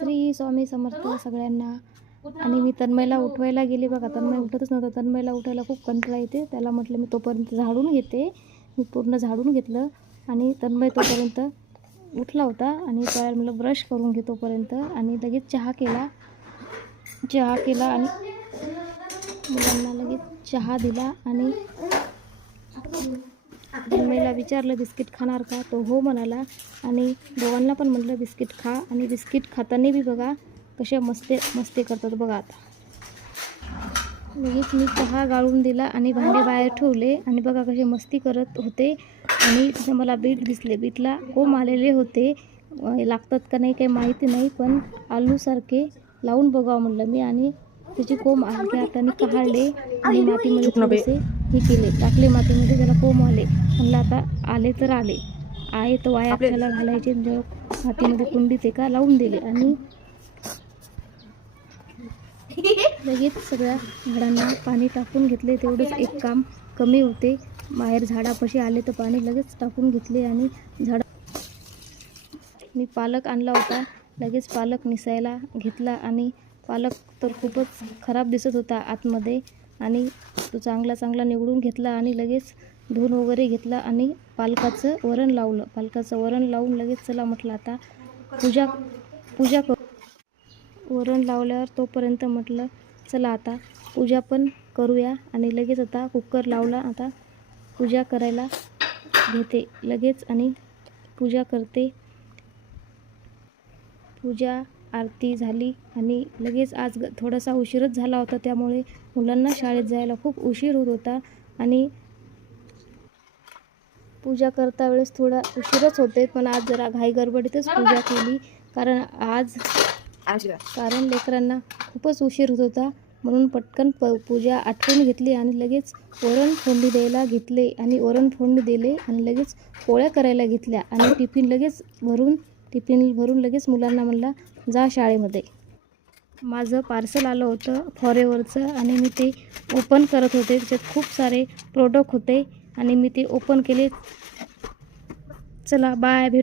श्री स्वामी समर्थ सगळ्यांना. आणि मी तन्मयला उठवायला गेले बघा, तन्मय उठतच नव्हता. तन्मयला उठायला खूप कंटाळा येते, त्याला म्हटलं मी तोपर्यंत झाडून घेते. मी पूर्ण झाडून घेतलं आणि तन्मय तोपर्यंत उठला होता आणि त्याला म्हटलं ब्रश करून घे तोपर्यंत. आणि लगेच चहा केला आणि मुलांना लगेच चहा दिला. आणि तन्मयला विचारलं बिस्किट खाणार का, तो हो म्हणाला. आणि दोघांना पण म्हटलं बिस्किट खा. आणि बिस्किट खाताना बी बघा कशा मस्ती करतात बघा. आता लगेच मी चहा गाळून दिला आणि भांडे बाहेर ठेवले आणि बघा कसे मस्ती करत होते. आणि तिथे मला बीट दिसले, बीटला कोंब आलेले होते. लागतात का नाही काही माहिती नाही, पण आलूसारखे लावून बघावं म्हटलं मी. आणि त्याची कोंब हलक्या हाताने काढले आणि मातीमध्ये थोडेसे हे केले, टाकले मातीमध्ये, त्याला कोंब आले. म्हणलं आता आले तर आले, आहे तर वाया आपल्याला घालायचे. मातीमध्ये कुंडीत एका लावून दिले आणि लगेच सगळ्या झाडांना पाणी टाकून घेतले. तेवढंच एक काम कमी होते. बाहेर झाडापाशी आले तर पाणी लगेच टाकून घेतले. आणि मी पालक आणला होता, लगेच पालक निसायला घेतला. आणि पालक तर खूपच खराब दिसत होता आतमध्ये, आणि तो चांगला निवडून घेतला आणि लगेच धुवून वगैरे घेतला आणि पालकाचं वरण लावलं. पालकाचं वरण लावून लगेच चला म्हटलं आता पूजा करू. वरण लावल्यावर तोपर्यंत म्हटलं चला आता पूजा पण करूया. आणि लगेच आता कुकर लावला, आता पूजा करायला घेते लगेच आणि पूजा करते. पूजा आरती झाली आणि लगेच आज थोडासा उशीरच झाला होता, त्यामुळे मुलांना शाळेत जायला खूप उशीर होत होता. आणि पूजा करता वेळेस थोडा उशीरच होते, पण आज जरा घाई गडबडीतच पूजा केली. कारण लेकरांना खूपच उशीर होत होता, म्हणून पटकन पूजा आटपून घेतली आणि लगेच वरण फोडणी द्यायला घेतले. आणि वरण फोडणी दिले आणि लगेच पोळ्या करायला घेतल्या. आणि टिफिन भरून लगेच मुलांना म्हणला जा शाळेमध्ये. माझं पार्सल आलं होतं फॉरेवरचं आणि मी ते ओपन करत होते. त्याच्यात खूप सारे प्रोडक्ट होते आणि मी ते ओपन केले. चला बाय, भेट.